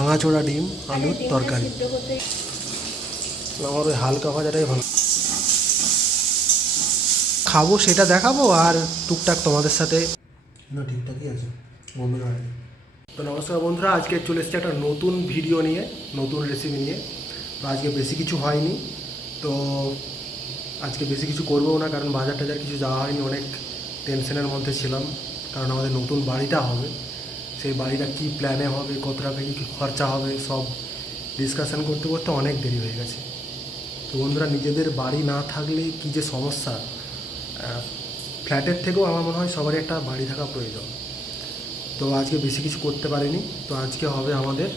ভাঙাচোরা ডিম আলুর তরকারি। আমার ওই হালকা ভাজাটাই ভালো খাবো, সেটা দেখাবো আর টুকটাক তোমাদের সাথে না ঠিকঠাকই আছে বন্ধুরা। তো নমস্কার বন্ধুরা, আজকে চলে এসেছি একটা নতুন ভিডিও নিয়ে, নতুন রেসিপি নিয়ে। তো আজকে বেশি কিছু হয়নি, তো আজকে বেশি কিছু করবো না, কারণ বাজার টাজার কিছু যাওয়া হয়নি, অনেক টেনশনের মধ্যে ছিলাম। কারণ আমাদের নতুন বাড়িটা হবে, সেই বাড়িটা কী প্ল্যানে হবে, কত টাকা কী খরচা হবে, সব ডিসকাশন করতে করতে অনেক দেরি হয়ে গেছে। তো বন্ধুরা, নিজেদের বাড়ি না থাকলে কী যে সমস্যা, ফ্ল্যাটের থেকেও আমার মনে হয় সবারই একটা বাড়ি থাকা প্রয়োজন। তো আজকে বেশি কিছু করতে পারিনি, তো আজকে হবে আমাদের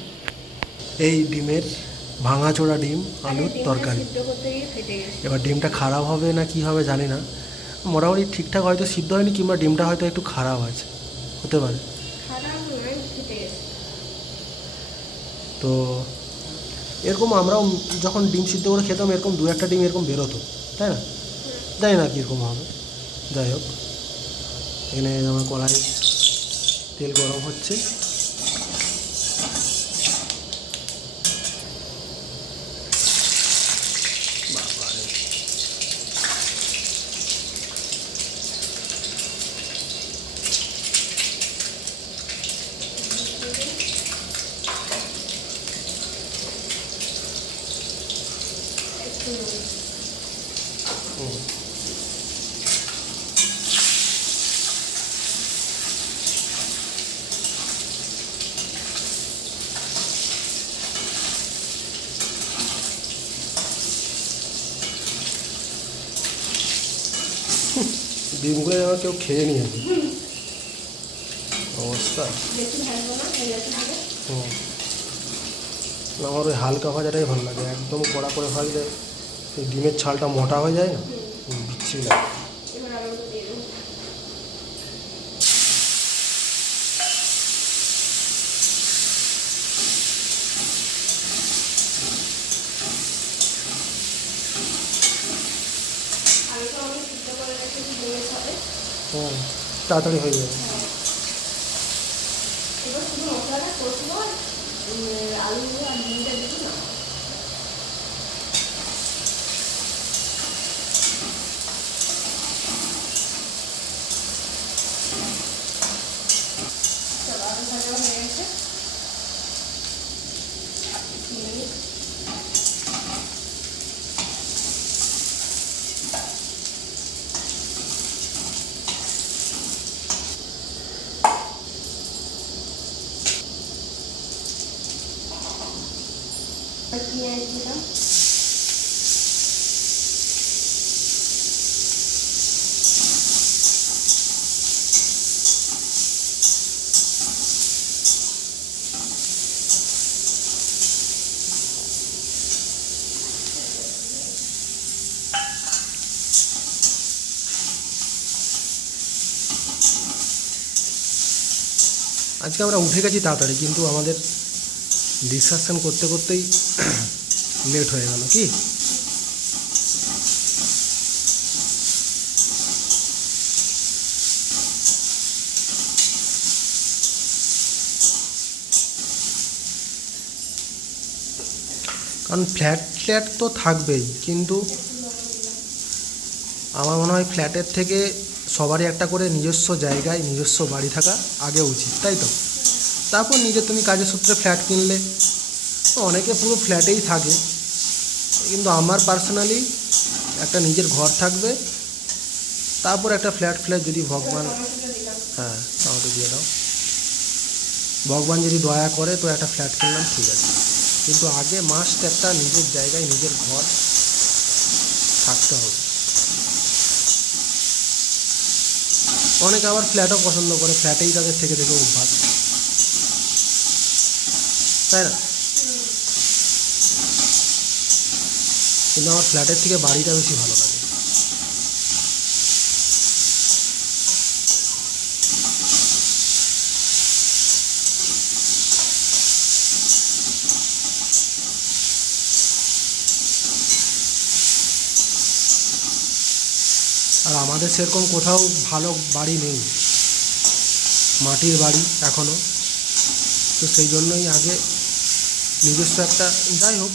এই ডিমের ভাঙাচোরা ডিম আলুর তরকারি। এবার ডিমটা খারাপ হবে না কি হবে জানি না, মোটামুটি ঠিকঠাক হয়তো সিদ্ধ হয়নি, কিংবা ডিমটা হয়তো একটু খারাপ আছে, হতে পারে। তো এরকম আমরাও যখন ডিম সিদ্ধ করে খেতাম, এরকম দু একটা ডিম এরকম বেরোতো, তাই না? জানি না কীরকম হবে, যাই হোক। এখানে আমার কড়াই তেল গরম হচ্ছে। ডিমগুলো যেন কেউ খেয়ে নিয়েছে অবস্থা। আমার ওই হালকা ভাজাটাই ভালো লাগে, একদম কড়া করে ভাজলে এই ডিমের ছালটা মোটা হয়ে যায় না, বিচ্ছিরি লাগে। তাড়াতাড়ি হয়ে যাবে। আজকে আমরা উঠে গেছি তাড়াতাড়ি, কিন্তু আমাদের ডিসকাশন করতে করতেই লেট হয়ে গেল কি। কারণ ফ্ল্যাট তো থাকবেই, কিন্তু আমার মনে হয় ফ্ল্যাটের থেকে সবারই একটা করে নিজস্ব জায়গায় নিজস্ব বাড়ি থাকা আগে উচিত, তাই তো? তারপর নিজের তুমি কাজের সূত্রে ফ্ল্যাট কিনলে, তো অনেকে পুরো ফ্ল্যাটেই থাকে, কিন্তু আমার পার্সোনালি একটা নিজের ঘর থাকবে, তারপর একটা ফ্ল্যাট যদি ভগবান, হ্যাঁ আমাকে দিয়ে দাও, ভগবান যদি দয়া করে তো একটা ফ্ল্যাট কিনলাম, ঠিক আছে, কিন্তু আগে মাস্ট একটা নিজের জায়গায় নিজের ঘর থাকতে হবে। অনেকে আবার ফ্ল্যাটও পছন্দ করে, ফ্ল্যাটেই তাদের থেকে অভ্যাস, তাই না? কিন্তু আমার ফ্ল্যাটের থেকে বাড়িটা বেশি ভালো লাগে। আর আমাদের সেরকম কোথাও ভালো বাড়ি নেই, মাটির বাড়ি এখনও, তো সেই জন্যই আগে নিজস্ব একটা, যাই হোক,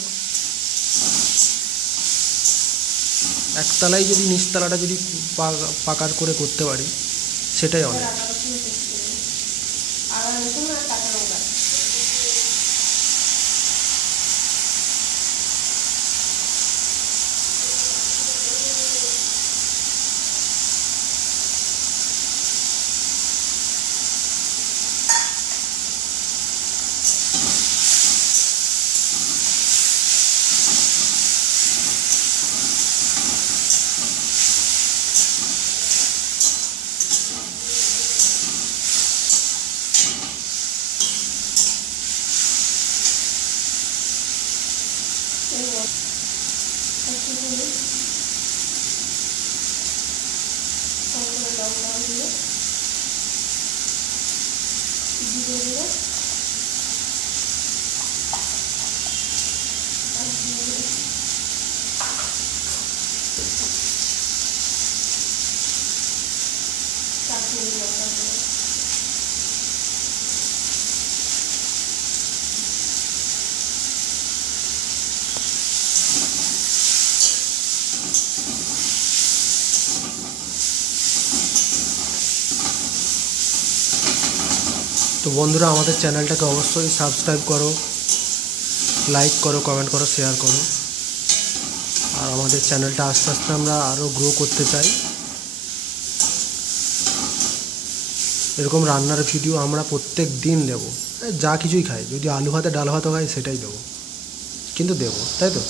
একতলায় যদি নিচতলাটা যদি পাকার করে করতে পারি সেটাই অনেক। তো বন্ধুরা, আমাদের চ্যানেলটাকে অবশ্যই সাবস্ক্রাইব করো, লাইক করো, কমেন্ট করো, শেয়ার করো। আর আমাদের চ্যানেলটা আস্তে আস্তে আমরা আরও গ্রো করতে চাই। এরকম রান্নার ভিডিও আমরা প্রত্যেক দিন দেবো, যা কিছুই খাই, যদি আলু ভাতে ডাল ভাতও খাই সেটাই দেবো, কিন্তু দেবো, তাই তো?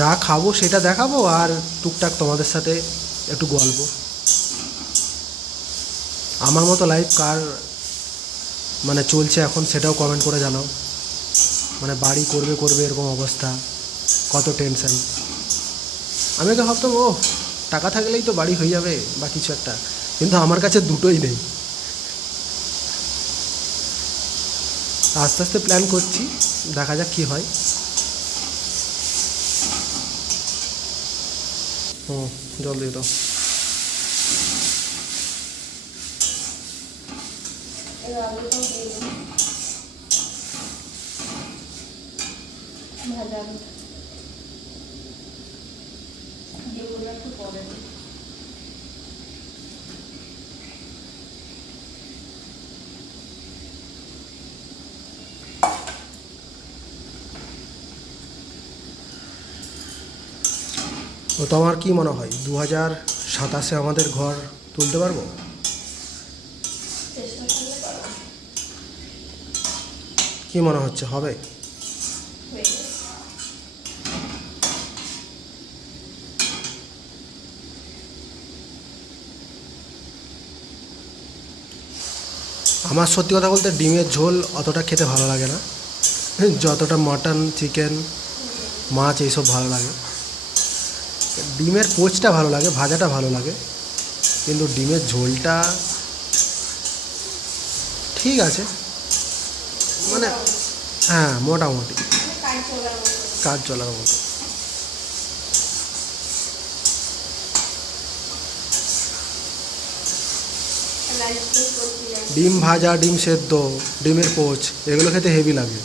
যা খাবো সেটা দেখাবো, আর টুকটাক তোমাদের সাথে একটু গল্প। আমার মতো লাইফ কার মানে চলছে এখন সেটাও কমেন্ট করে জানাও। মানে বাড়ি করবে করবে এরকম অবস্থা, কত টেনশন। আমি তো ভাবতাম ও টাকা থাকলেই তো বাড়ি হয়ে যাবে বা কিছু একটা, কিন্তু আমার কাছে দুটোই নেই। আস্তে আস্তে প্ল্যান করছি, দেখা যাক কী হয়। জল দিয়ে দাও। তো তোমার কী মনে হয় 2027-এ আমাদের ঘর তুলতে পারবো? কী মনে হচ্ছে, হবে? আমার সত্যি কথা বলতে ডিমের ঝোল অতটা খেতে ভালো লাগে না, যতটা মাটন, চিকেন, মাছ এইসব ভালো লাগে। ডিমের পোচটা ভালো লাগে, ভাজাটা ভালো লাগে, কিন্তু ডিমের ঝোলটা ঠিক আছে, মানে হ্যাঁ মোটামুটি কাজ চলার মতো। ডিম ভাজা, ডিম সেদ্ধ, ডিমের পোচ, এগুলো খেতে হেভি লাগে।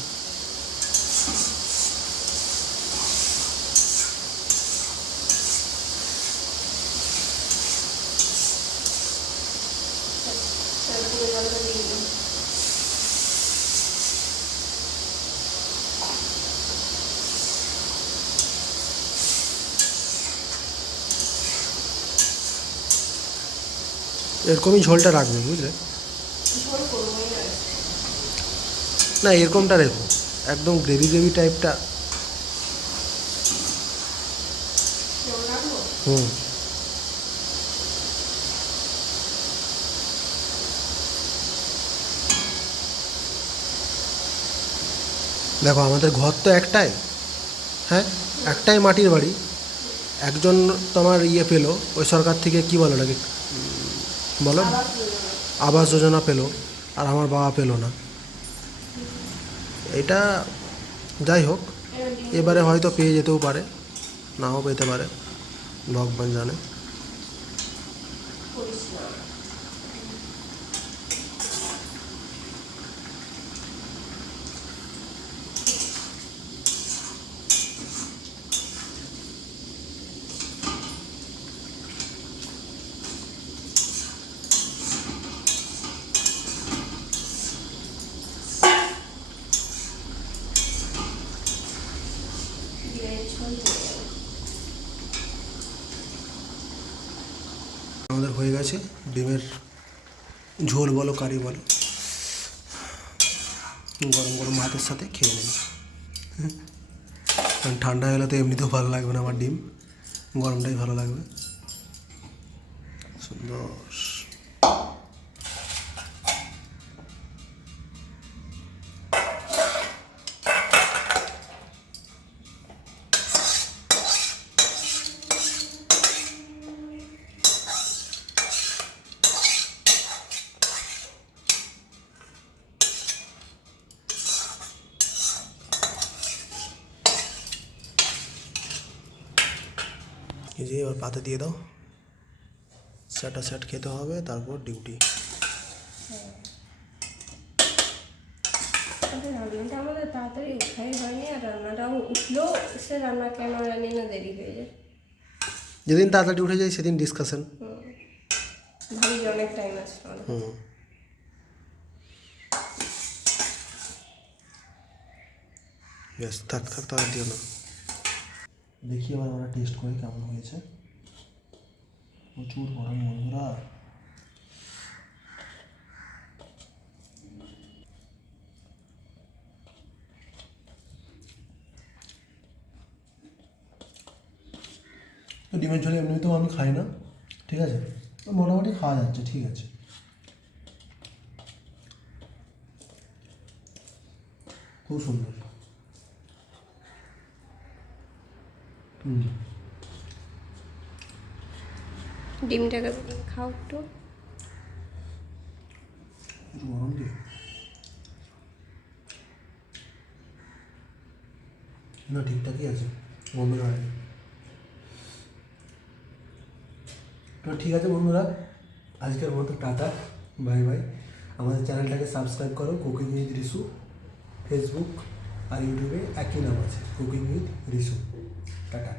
এরকমই ঝোলটা রাখবে, বুঝলে? না, এরকমটা রেখো, একদম গ্রেভি গ্রেভি টাইপটা। হুম। দেখো আমাদের ঘর তো একটাই, হ্যাঁ একটাই মাটির বাড়ি। একজন তোমার ইয়ে পেলো ওই সরকার থেকে, কি বলো নাকি বলো, আবাস যোজনা পেলো, আর আমার বাবা পেলো না। এটা যাই হোক, এবারে হয়তো পেয়ে যেতেও পারে, নাও পেতে পারে, ভগবান জানে। দিস না। ডিমের ঝোল হয়ে গেল। আমাদের হয়ে গেছে ডিমের ঝোল বলো কারি বলো, গরম গরম ভাতের সাথে খেয়ে নেই। কারণ ঠান্ডা হলে তো এমনিতেও ভালো লাগবে না আমার ডিম, গরমটাই ভালো লাগবে। সুন্দর। এই যে এবার পাতে দিয়ে দাও, স্যাটা স্যাট খেতে হবে, তারপর ডিউটি। রান্নাটা আমাদের তাড়াতাড়ি উঠাই হয়নি, আর রান্নাটাও উঠলেও সে রান্না কেন জানি না দেরি হয়ে যায়। যেদিন তাড়াতাড়ি উঠে যায় সেদিন ডিসকাশন। ভাবি যে অনেক টাইম আছে আমাদের। ব্যাস থাক থাক, তার দিও না। দেখি এবার আমরা টেস্ট করি কেমন হয়েছে। প্রচুর গরম বন্ধুরা। তো ডিমের ঝোল এমনিতেও আমি খাই না, ঠিক আছে, তো মোটামুটি খাওয়া যাচ্ছে, ঠিক আছে। খুব সুন্দর। ডিমটাকে খাও একটু। গরম দিয়ে না, ঠিকঠাকই আছে, বন্ধুরা। তো ঠিক আছে বন্ধুরা, আজকের মতো টাটা, বাই বাই। আমাদের চ্যানেলটাকে সাবস্ক্রাইব করো, কুকিং উইথ রিসু। ফেসবুক আর ইউটিউবে একই নাম আছে, কুকিং উইথ রিসু। টাটা।